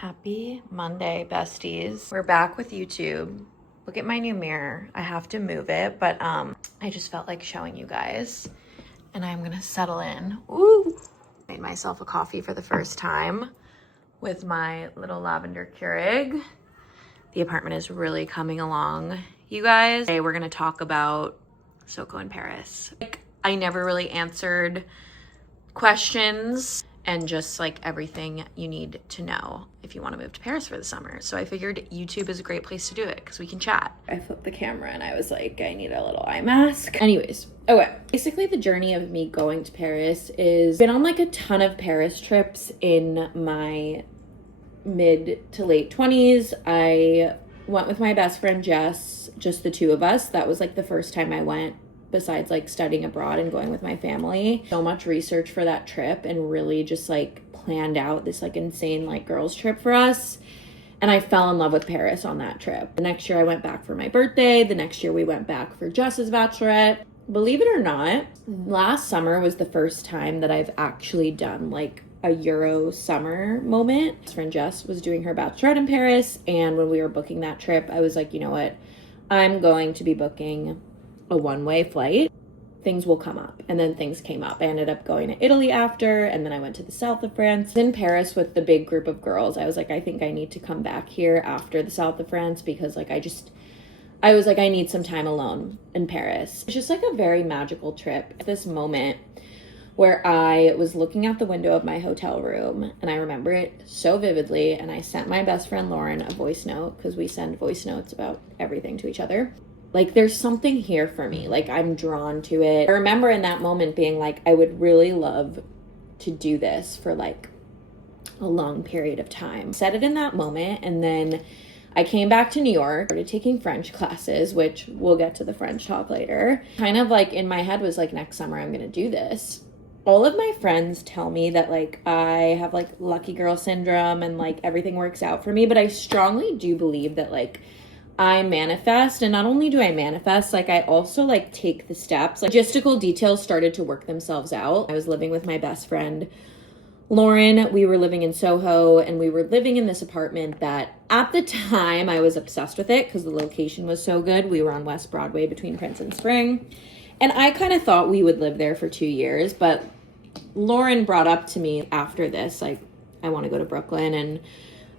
Happy Monday, besties. We're back with YouTube. Look at my new mirror. I have to move it, but I just felt like showing you guys. And I'm gonna settle in. Ooh! Made myself a coffee for the first time with my little lavender Keurig. The apartment is really coming along, you guys. Today we're gonna talk about Soco in Paris. I never really answered questions and just like everything you need to know if you want to move to Paris for the summer. So I figured YouTube is a great place to do it because we can chat. I flipped the camera and I was like, I need a little eye mask. Anyways, okay. Basically the journey of me going to Paris is been on like a ton of Paris trips in my mid to late 20s. I went with my best friend Jess, just the two of us. That was like the first time I went, besides like studying abroad and going with my family. So much research for that trip and really just like planned out this like insane like girls trip for us. And I fell in love with Paris on that trip. The next year I went back for my birthday. The next year we went back for Jess's bachelorette. Believe it or not, last summer was the first time that I've actually done like a Euro summer moment. My friend Jess was doing her bachelorette in Paris, and when we were booking that trip, I was like, you know what? I'm going to be booking a one-way flight. Things will come up. And then things came up. I ended up going to Italy after, and then I went to the south of France. In Paris with the big group of girls, I was like, I think I need to come back here after the south of France because like I was like, I need some time alone in Paris. It's just like a very magical trip. At this moment where I was looking out the window of my hotel room, and I remember it so vividly, and I sent my best friend Lauren a voice note because we send voice notes about everything to each other. Like, there's something here for me. Like, I'm drawn to it. I remember in that moment being like, I would really love to do this for like a long period of time. Said it in that moment, and then I came back to New York, started taking French classes, which we'll get to the French talk later. Kind of like in my head was like, next summer I'm gonna do this. All of my friends tell me that like I have like lucky girl syndrome and like everything works out for me, but I strongly do believe that like I manifest, and not only do I manifest, like I also like take the steps. Like logistical details started to work themselves out. I was living with my best friend Lauren. We were living in Soho, and we were living in this apartment that at the time I was obsessed with it because the location was so good. We were on West Broadway between Prince and Spring, and I kind of thought we would live there for 2 years, but Lauren brought up to me after this, like, I want to go to Brooklyn, and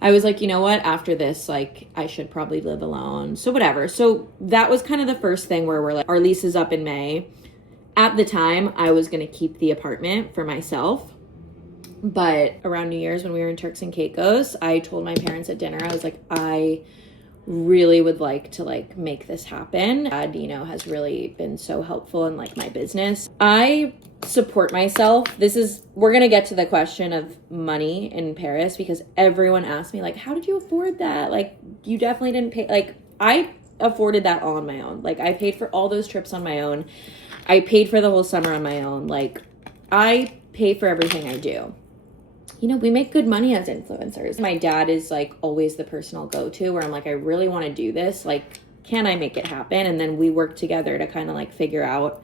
I was like, you know what, after this, like, I should probably live alone. So whatever. So that was kind of the first thing where we're like, our lease is up in May. At the time, I was going to keep the apartment for myself. But around New Year's when we were in Turks and Caicos, I told my parents at dinner, I was like, I really would like to like make this happen. Dad, you know, has really been so helpful in like my business. I support myself. We're gonna get to the question of money in Paris because everyone asked me like, how did you afford that? Like, you definitely didn't pay. Like, I afforded that all on my own. Like, I paid for all those trips on my own. I paid for the whole summer on my own. Like, I pay for everything I do. You know, we make good money as influencers. My dad is like always the personal go-to where I'm like, I really want to do this. Like, can I make it happen? And then we work together to kind of like figure out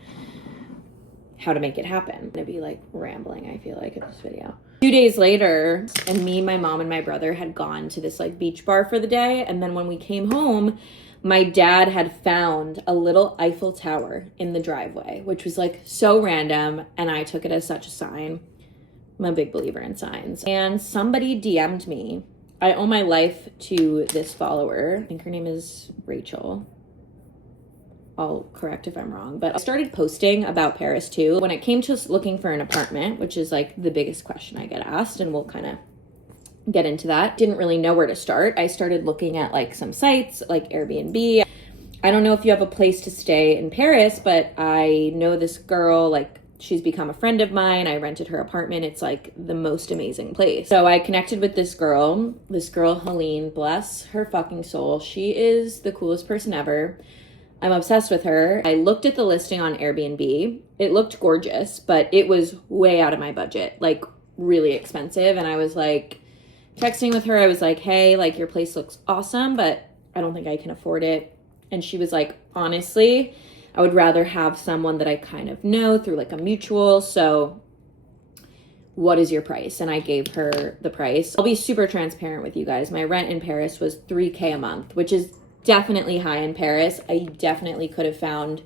how to make it happen. I'm gonna be like rambling, I feel like, in this video. 2 days later, and me, my mom, and my brother had gone to this like beach bar for the day. And then when we came home, my dad had found a little Eiffel Tower in the driveway, which was like so random. And I took it as such a sign. I'm a big believer in signs. And somebody DM'd me. I owe my life to this follower. I think her name is Rachel. I'll correct if I'm wrong. But I started posting about Paris too. When it came to looking for an apartment, which is like the biggest question I get asked, and we'll kind of get into that. Didn't really know where to start. I started looking at like some sites like Airbnb. I don't know if you have a place to stay in Paris, but I know this girl, like, she's become a friend of mine. I rented her apartment. It's like the most amazing place. So I connected with this girl, Helene, bless her fucking soul. She is the coolest person ever. I'm obsessed with her. I looked at the listing on Airbnb. It looked gorgeous, but it was way out of my budget, like really expensive. And I was like texting with her. I was like, hey, like your place looks awesome, but I don't think I can afford it. And she was like, honestly, I would rather have someone that I kind of know through like a mutual. So what is your price? And I gave her the price. I'll be super transparent with you guys. My rent in Paris was $3K a month, which is definitely high in Paris. I definitely could have found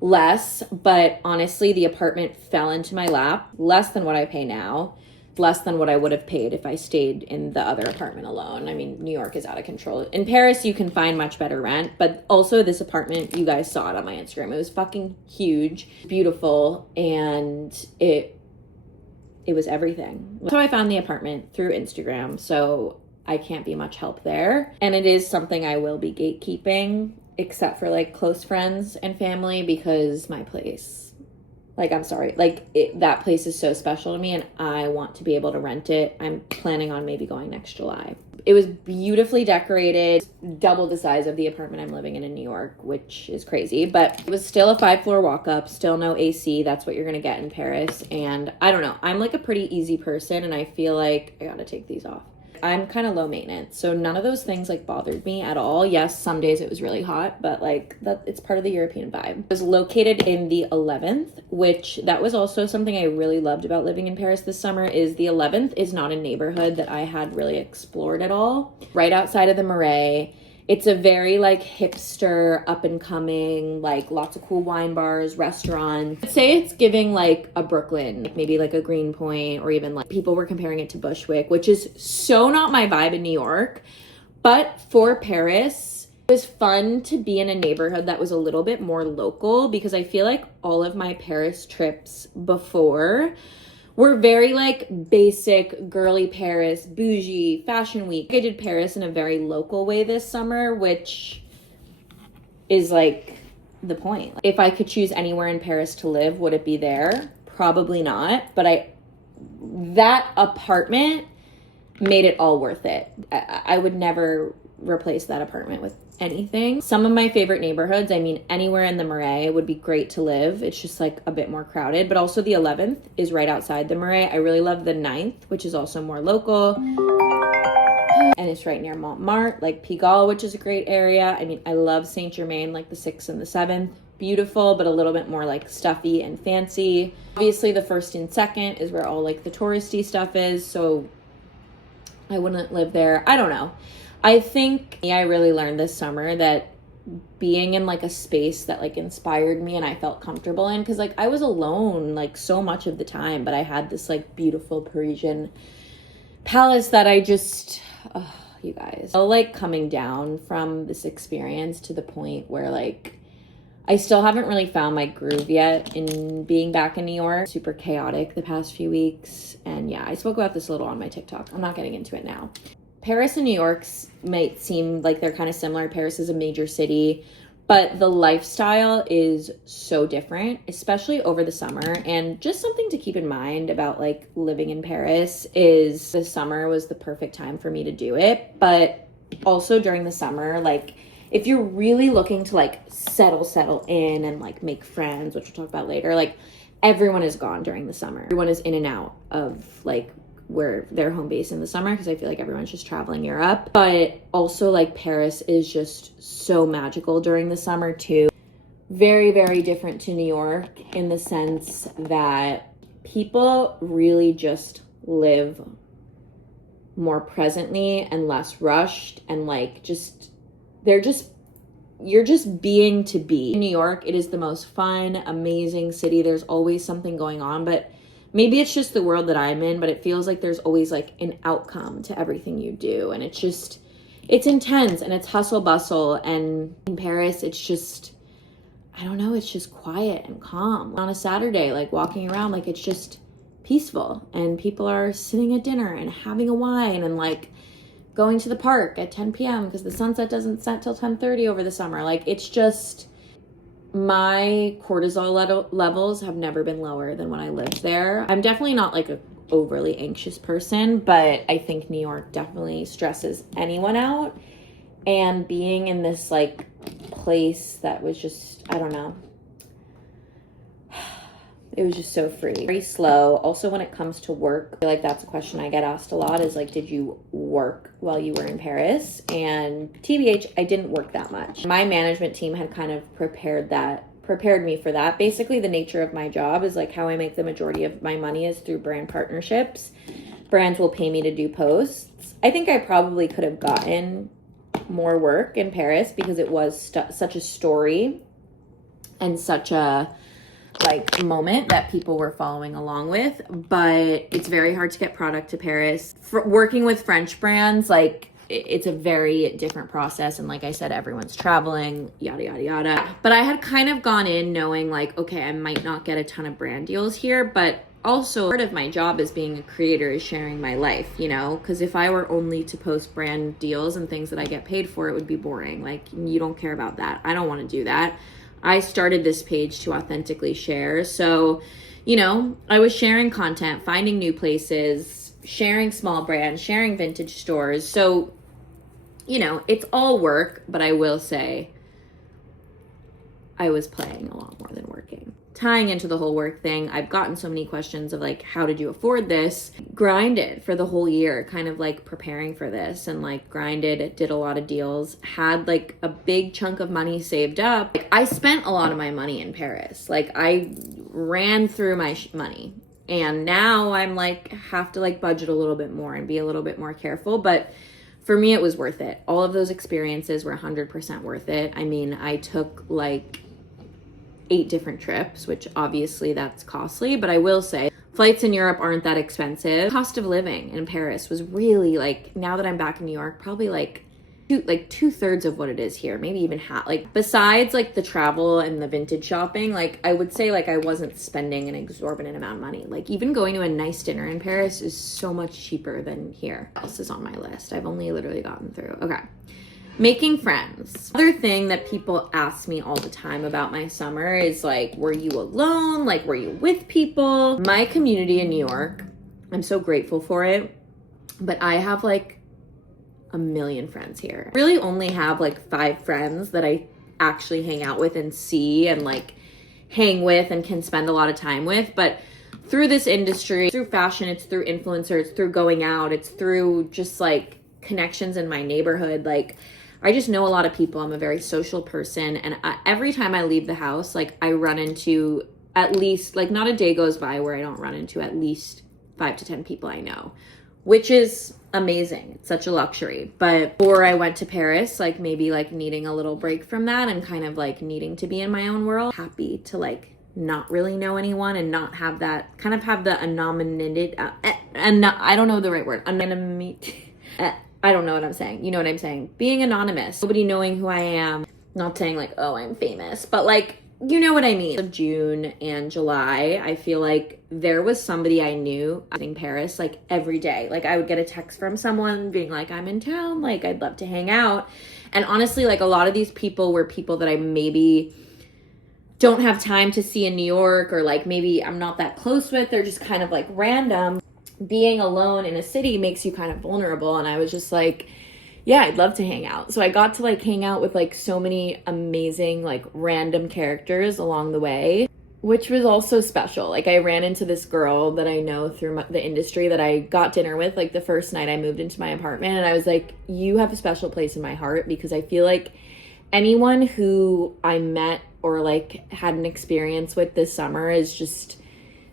less, but honestly, the apartment fell into my lap. Less than what I pay now, less than what I would have paid if I stayed in the other apartment alone. I mean, New York is out of control. In Paris, you can find much better rent, but also this apartment, you guys saw it on my Instagram. It was fucking huge, beautiful, and it was everything. So I found the apartment through Instagram, so I can't be much help there. And it is something I will be gatekeeping, except for like close friends and family, because my place, like, I'm sorry, like that place is so special to me and I want to be able to rent it. I'm planning on maybe going next July. It was beautifully decorated, double the size of the apartment I'm living in New York, which is crazy, but it was still a 5-floor walk up, still no AC. That's what you're gonna get in Paris. And I don't know, I'm like a pretty easy person, and I feel like I gotta take these off. I'm kind of low maintenance, so none of those things like bothered me at all. Yes, some days it was really hot, but like that, it's part of the European vibe. It was located in the 11th, which that was also something I really loved about living in Paris this summer, is the 11th is not a neighborhood that I had really explored at all. Right outside of the Marais. It's a very like hipster, up and coming, like lots of cool wine bars, restaurants. I'd say it's giving like a Brooklyn, like maybe like a Greenpoint, or even like people were comparing it to Bushwick, which is so not my vibe in New York. But for Paris, it was fun to be in a neighborhood that was a little bit more local, because I feel like all of my Paris trips before were very like basic, girly Paris, bougie, fashion week. I did Paris in a very local way this summer, which is like the point. If I could choose anywhere in Paris to live, would it be there? Probably not. But that apartment made it all worth it. I would never replace that apartment with anything. Some of my favorite neighborhoods, I mean, anywhere in the Marais would be great to live. It's just like a bit more crowded, but also the 11th is right outside the Marais. I really love the 9th, which is also more local, and it's right near Montmartre, like Pigalle, which is a great area. I mean, I love Saint Germain, like the 6th and the 7th. Beautiful, but a little bit more like stuffy and fancy. Obviously the 1st and 2nd is where all like the touristy stuff is, so I wouldn't live there. I don't know. I think I really learned this summer that being in like a space that like inspired me and I felt comfortable in, because like I was alone like so much of the time, but I had this like beautiful Parisian palace that I just, you guys, I like coming down from this experience to the point where like I still haven't really found my groove yet in being back in New York. Super chaotic the past few weeks. And yeah, I spoke about this a little on my TikTok. I'm not getting into it now. Paris and New York might seem like they're kind of similar. Paris is a major city, but the lifestyle is so different, especially over the summer. And just something to keep in mind about like living in Paris is the summer was the perfect time for me to do it. But also during the summer, like if you're really looking to like settle in and like make friends, which we'll talk about later, like everyone is gone during the summer. Everyone is in and out of like where their home base in the summer, because I feel like everyone's just traveling Europe. But also like Paris is just so magical during the summer too. Very, very different to New York in the sense that people really just live more presently and less rushed, and like just you're just being to be. In New York, it is the most fun, amazing city. There's always something going on, but maybe it's just the world that I'm in, but it feels like there's always like an outcome to everything you do. And it's intense and it's hustle bustle. And in Paris, it's just, I don't know, it's just quiet and calm. On a Saturday, like walking around, like it's just peaceful, and people are sitting at dinner and having a wine and like going to the park at 10 p.m. because the sunset doesn't set till 10:30 over the summer. Like it's just, my cortisol levels have never been lower than when I lived there. I'm definitely not like a overly anxious person, but I think New York definitely stresses anyone out. And being in this like place that was just, I don't know, it was just so free, very slow. Also, when it comes to work, I feel like that's a question I get asked a lot, is like, did you work while you were in Paris? And TBH, I didn't work that much. My management team had kind of prepared that prepared me for that. Basically, the nature of my job is like how I make the majority of my money is through brand partnerships. Brands will pay me to do posts. I think I probably could have gotten more work in Paris because it was such a story and such a like moment that people were following along with, but it's very hard to get product to Paris. Working with French brands, like it's a very different process, and like I said, everyone's traveling, yada yada yada. But I had kind of gone in knowing like, okay, I might not get a ton of brand deals here, but also part of my job as being a creator is sharing my life, you know, because if I were only to post brand deals and things that I get paid for, it would be boring. Like, you don't care about that. I don't want to do that. I started this page to authentically share. So, you know, I was sharing content, finding new places, sharing small brands, sharing vintage stores. So, you know, it's all work, but I will say I was playing a lot more than working. Tying into the whole work thing, I've gotten so many questions of like, how did you afford this? Grinded for the whole year, kind of like preparing for this, and like grinded, did a lot of deals, had like a big chunk of money saved up. Like, I spent a lot of my money in Paris. Like, I ran through my money, and now I'm like, have to like budget a little bit more and be a little bit more careful. But for me, it was worth it. All of those experiences were 100% worth it. I mean, I took like 8 different trips, which obviously that's costly, but I will say flights in Europe aren't that expensive. Cost of living in Paris was really like, now that I'm back in New York, probably like 2/3 of what it is here, maybe even half. Like, besides like the travel and the vintage shopping, like I would say like I wasn't spending an exorbitant amount of money. Like, even going to a nice dinner in Paris is so much cheaper than here. What else is on my list? I've only literally gotten through. Okay. Making friends. Other thing that people ask me all the time about my summer is like, were you alone? Like, were you with people? My community in New York, I'm so grateful for it, but I have like a million friends here. I really only have like 5 friends that I actually hang out with and see and like hang with and can spend a lot of time with. But through this industry, through fashion, it's through influencers, it's through going out, it's through just like connections in my neighborhood. Like, I just know a lot of people. I'm a very social person, and every time I leave the house, like I run into at least, like, not a day goes by where I don't run into at least 5 to 10 people I know, which is amazing. It's such a luxury. But before I went to Paris, like maybe like needing a little break from that and kind of like needing to be in my own world, happy to like not really know anyone and not have that, kind of have the anonymity, and I don't know the right word, anonymity. I don't know what I'm saying. You know what I'm saying? Being anonymous. Nobody knowing who I am. Not saying like, oh, I'm famous, but like, you know what I mean. Of June and July, I feel like there was somebody I knew in Paris like every day. Like, I would get a text from someone being like, I'm in town, like I'd love to hang out. And honestly, like a lot of these people were people that I maybe don't have time to see in New York, or like maybe I'm not that close with. They're just kind of like random. Being alone in a city makes you kind of vulnerable, and I was just like, yeah, I'd love to hang out. So I got to like hang out with like so many amazing like random characters along the way, which was also special. Like, I ran into this girl that I know through the industry that I got dinner with like the first night I moved into my apartment, and I was like, you have a special place in my heart, because I feel like anyone who I met or like had an experience with this summer is just,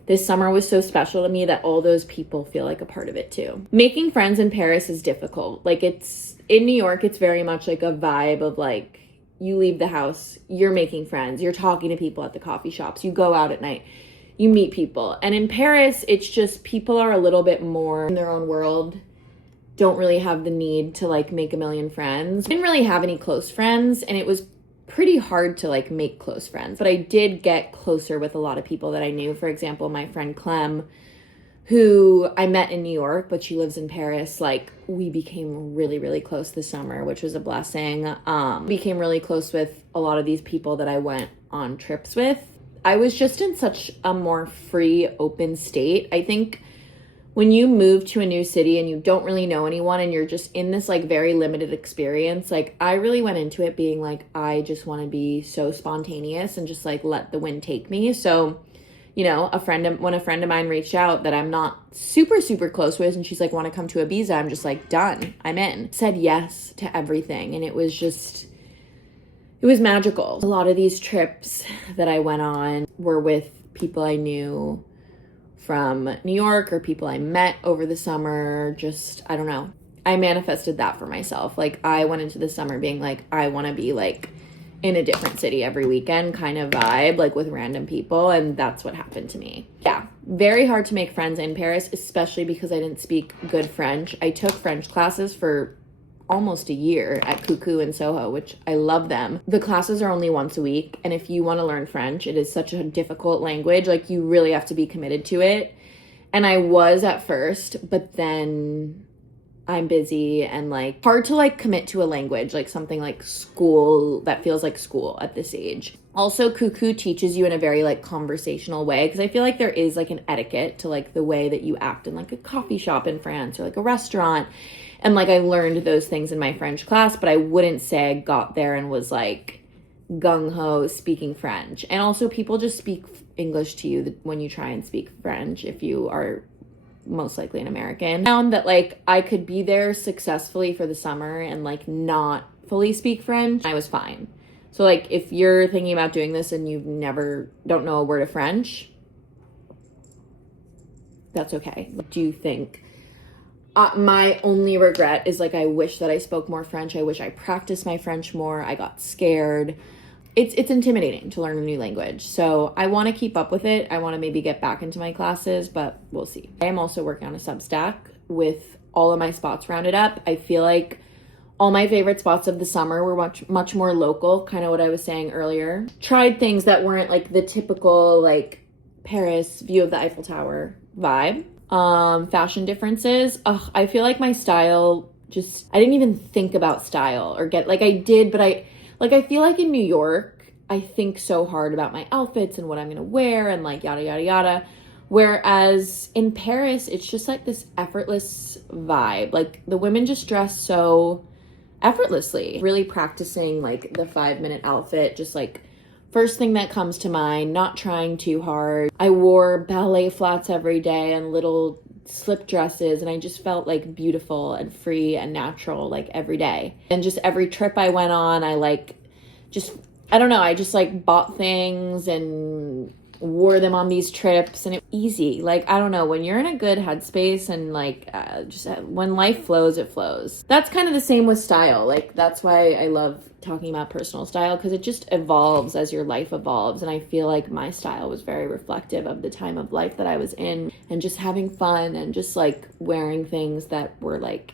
this summer was so special to me that all those people feel like a part of it too. Making friends in Paris is difficult. Like, it's in New York, it's very much like a vibe of like, you leave the house, you're making friends, you're talking to people at the coffee shops, you go out at night, you meet people. And in Paris, it's just people are a little bit more in their own world, don't really have the need to like make a million friends. I didn't really have any close friends, and it was pretty hard to like make close friends, but I did get closer with a lot of people that I knew. For example, my friend Clem, who I met in New York, but she lives in Paris. Like, we became really, really close this summer, which was a blessing. Became really close with a lot of these people that I went on trips with. I was just in such a more free, open state. I think when you move to a new city and you don't really know anyone and you're just in this like very limited experience, like I really went into it being like, I just want to be so spontaneous and just like let the wind take me. So, you know, when a friend of mine reached out that I'm not super, super close with, and she's like, want to come to Ibiza? I'm just like, done, I'm in. Said yes to everything. And it was it was magical. A lot of these trips that I went on were with people I knew from New York or people I met over the summer. Just, I don't know. I manifested that for myself. Like, I went into the summer being like, I want to be like in a different city every weekend kind of vibe, like with random people. And that's what happened to me. Yeah, very hard to make friends in Paris, especially because I didn't speak good French. I took French classes for almost a year at Cuckoo and Soho, which I love them. The classes are only once a week, and if you want to learn French, it is such a difficult language. Like, you really have to be committed to it. And I was at first, but then I'm busy and like hard to like commit to a language, like something like school that feels like school at this age. Also, Cuckoo teaches you in a very like conversational way, because I feel like there is like an etiquette to like the way that you act in like a coffee shop in France or like a restaurant. And like I learned those things in my French class, but I wouldn't say I got there and was like gung-ho speaking French. And also, people just speak English to you when you try and speak French if you are most likely an American. I found that like I could be there successfully for the summer and like not fully speak French. I was fine. So like if you're thinking about doing this and you don't know a word of French, that's okay. Do you think my only regret is like I wish that I spoke more French. I wish I practiced my French more. I got scared. It's intimidating to learn a new language. So I want to keep up with it. I want to maybe get back into my classes, but we'll see. I am also working on a Substack with all of my spots rounded up. I feel like all my favorite spots of the summer were much more local, kind of what I was saying earlier. Tried things that weren't like the typical like Paris view of the Eiffel Tower vibe. Fashion differences. I feel like my style I didn't even think about style or like I did, but I feel like in New York, I think so hard about my outfits and what I'm going to wear and like yada, yada, yada. Whereas in Paris, it's just like this effortless vibe. Like the women just dress so effortlessly. Really practicing like the 5-minute outfit, just like first thing that comes to mind, not trying too hard. I wore ballet flats every day and little slip dresses, and I just felt like beautiful and free and natural like every day. And just every trip I went on, I just like bought things and wore them on these trips, and it was easy. Like, I don't know, when you're in a good headspace and like when life flows, it flows. That's kind of the same with style. Like, that's why I love talking about personal style, because it just evolves as your life evolves. And I feel like my style was very reflective of the time of life that I was in, and just having fun and just like wearing things that were like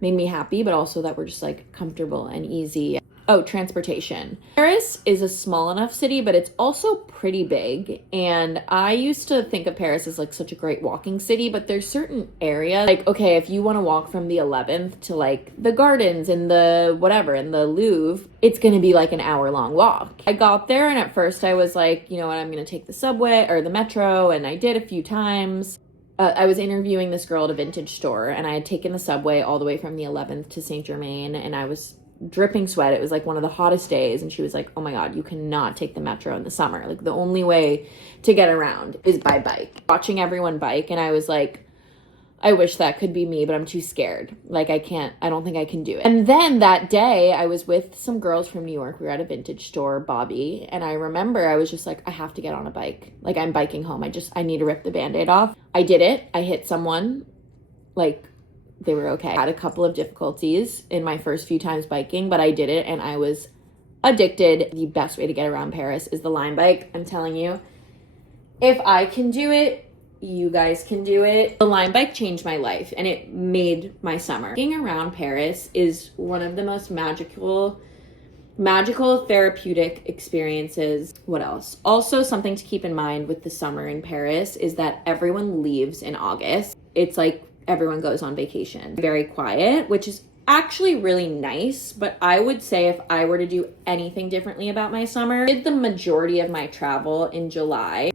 made me happy, but also that were just like comfortable and easy. Oh, transportation. Paris is a small enough city, but it's also pretty big. And I used to think of Paris as like such a great walking city, but there's certain areas, like, okay, if you want to walk from the 11th to like the gardens and the whatever, and the Louvre, it's going to be like an hour-long walk. I got there, and at first I was like, you know what, I'm going to take the subway or the metro, and I did a few times. I was interviewing this girl at a vintage store, and I had taken the subway all the way from the 11th to Saint Germain, and I was dripping sweat. It was like one of the hottest days, and she was like, oh my god, you cannot take the metro in the summer. Like, the only way to get around is by bike. Watching everyone bike, and I was like, I wish that could be me, but I'm too scared. Like, I don't think I can do it. And then that day I was with some girls from New York. We were at a vintage store, Bobby, and I remember I was just like, I have to get on a bike. Like, I'm biking home. I need to rip the Band-Aid off. I did it. I hit someone. Like, they were okay. I had a couple of difficulties in my first few times biking, but I did it, and I was addicted. The best way to get around Paris is the Lime bike. I'm telling you, if I can do it, you guys can do it. The Lime bike changed my life, and it made my summer. Being around Paris is one of the most magical therapeutic experiences. What else? Also, something to keep in mind with the summer in Paris is that everyone leaves in August. It's like everyone goes on vacation. Very quiet, which is actually really nice. But I would say if I were to do anything differently about my summer, I did the majority of my travel in July.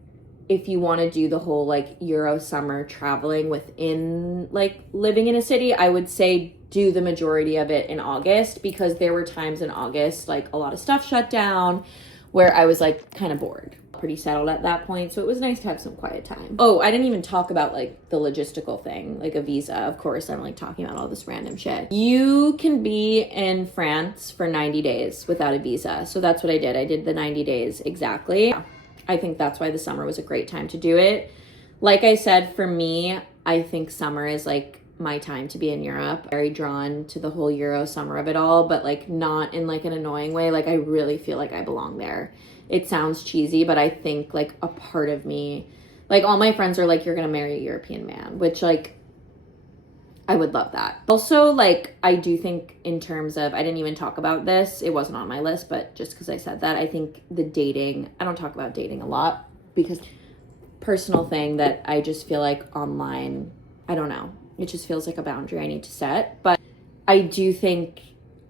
If you want to do the whole like Euro summer traveling within like living in a city, I would say do the majority of it in August, because there were times in August like a lot of stuff shut down where I was like kind of bored. pretty settled at that point, so it was nice to have some quiet time. Oh, I didn't even talk about like the logistical thing, like a visa. Of course, I'm like talking about all this random shit. You can be in France for 90 days without a visa. So that's what I did. I did the 90 days exactly. I think that's why the summer was a great time to do it. Like I said, for me, I think summer is like my time to be in Europe. Very drawn to the whole Euro summer of it all, but like not in like an annoying way. Like I really feel like I belong there. It sounds cheesy, but I think like a part of me, like all my friends are like, you're gonna marry a European man, which like I would love that. Also, like I do think in terms of, I didn't even talk about this, it wasn't on my list, but just because I said that, I think the dating, I don't talk about dating a lot because personal thing that I just feel like online, I don't know, it just feels like a boundary I need to set. But I do think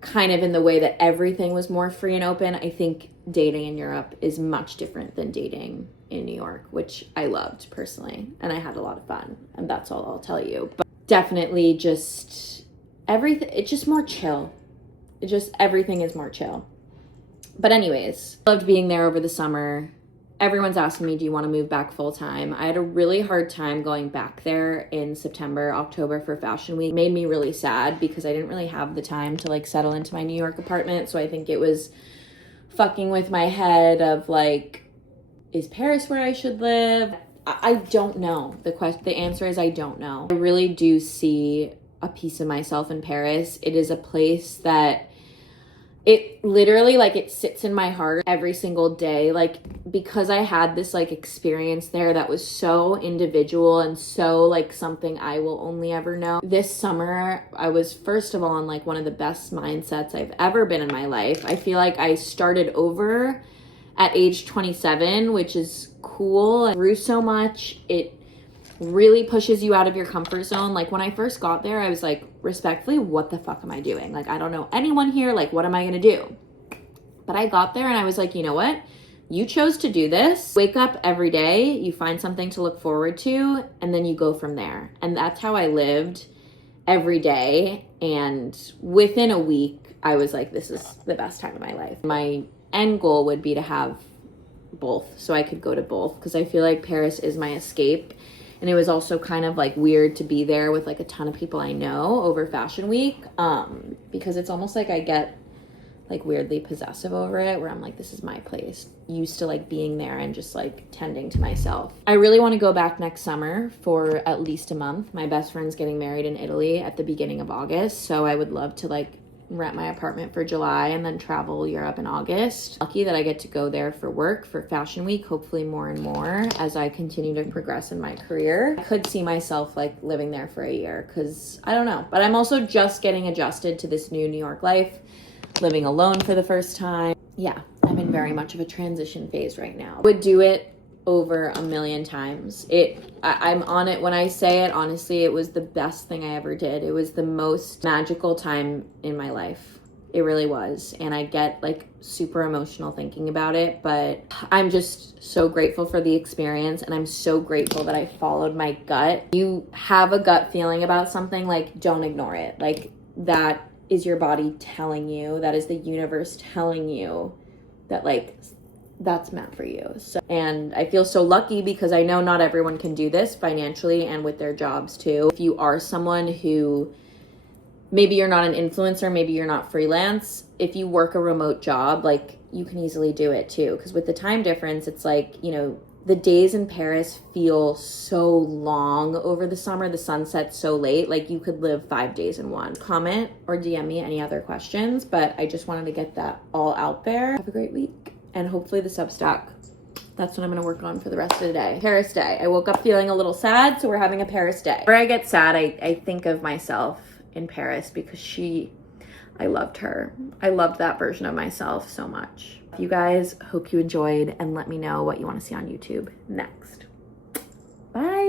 kind of in the way that everything was more free and open, I think dating in Europe is much different than dating in New York, which I loved personally. And I had a lot of fun, and that's all I'll tell you. But definitely just everything, it's just more chill. It just, everything is more chill. But anyways, loved being there over the summer. Everyone's asking me, do you want to move back full time? I had a really hard time going back there in September, October for Fashion Week. It made me really sad because I didn't really have the time to like settle into my New York apartment. So I think it was fucking with my head of like, is Paris where I should live? I don't know. The answer is I don't know. I really do see a piece of myself in Paris. It is a place that it literally like it sits in my heart every single day, like because I had this like experience there that was so individual and so like something I will only ever know. This summer I was first of all in like one of the best mindsets I've ever been in my life. I feel like I started over at age 27, which is cool. I grew so much. It really pushes you out of your comfort zone. Like when I first got there, I was like, respectfully, what the fuck am I doing? Like, I don't know anyone here. Like, what am I gonna do? But I got there and I was like, you know what? You chose to do this. Wake up every day, you find something to look forward to, and then you go from there. And that's how I lived every day. And within a week, I was like, this is the best time of my life. My end goal would be to have both, so I could go to both, because I feel like Paris is my escape. And it was also kind of like weird to be there with like a ton of people I know over Fashion Week, because it's almost like I get like weirdly possessive over it, where I'm like, this is my place. Used to like being there and just like tending to myself. I really want to go back next summer for at least a month. My best friend's getting married in Italy at the beginning of August, so I would love to like rent my apartment for July and then travel Europe in August. Lucky that I get to go there for work for Fashion Week, hopefully more and more as I continue to progress in my career. I could see myself like living there for a year, because I don't know, but I'm also just getting adjusted to this new New York life, living alone for the first time. Yeah, I'm in very much of a transition phase right now. Would do it over a million times. I'm on it when I say it. Honestly, it was the best thing I ever did. It was the most magical time in my life. It really was. And I get like super emotional thinking about it, but I'm just so grateful for the experience, and I'm so grateful that I followed my gut. You have a gut feeling about something, like don't ignore it. Like that is your body telling you, that is the universe telling you that like that's meant for you. So, and I feel so lucky because I know not everyone can do this financially and with their jobs too. If you are someone who, maybe you're not an influencer, maybe you're not freelance, if you work a remote job, like you can easily do it too. Because with the time difference, it's like, you know, the days in Paris feel so long over the summer. The sun sets so late, like you could live 5 days in one. Comment or DM me any other questions, but I just wanted to get that all out there. Have a great week. And hopefully the Substack, that's what I'm going to work on for the rest of the day. Paris day. I woke up feeling a little sad, so we're having a Paris day. Whenever I get sad, I think of myself in Paris, because I loved her. I loved that version of myself so much. You guys, hope you enjoyed, and let me know what you want to see on YouTube next. Bye.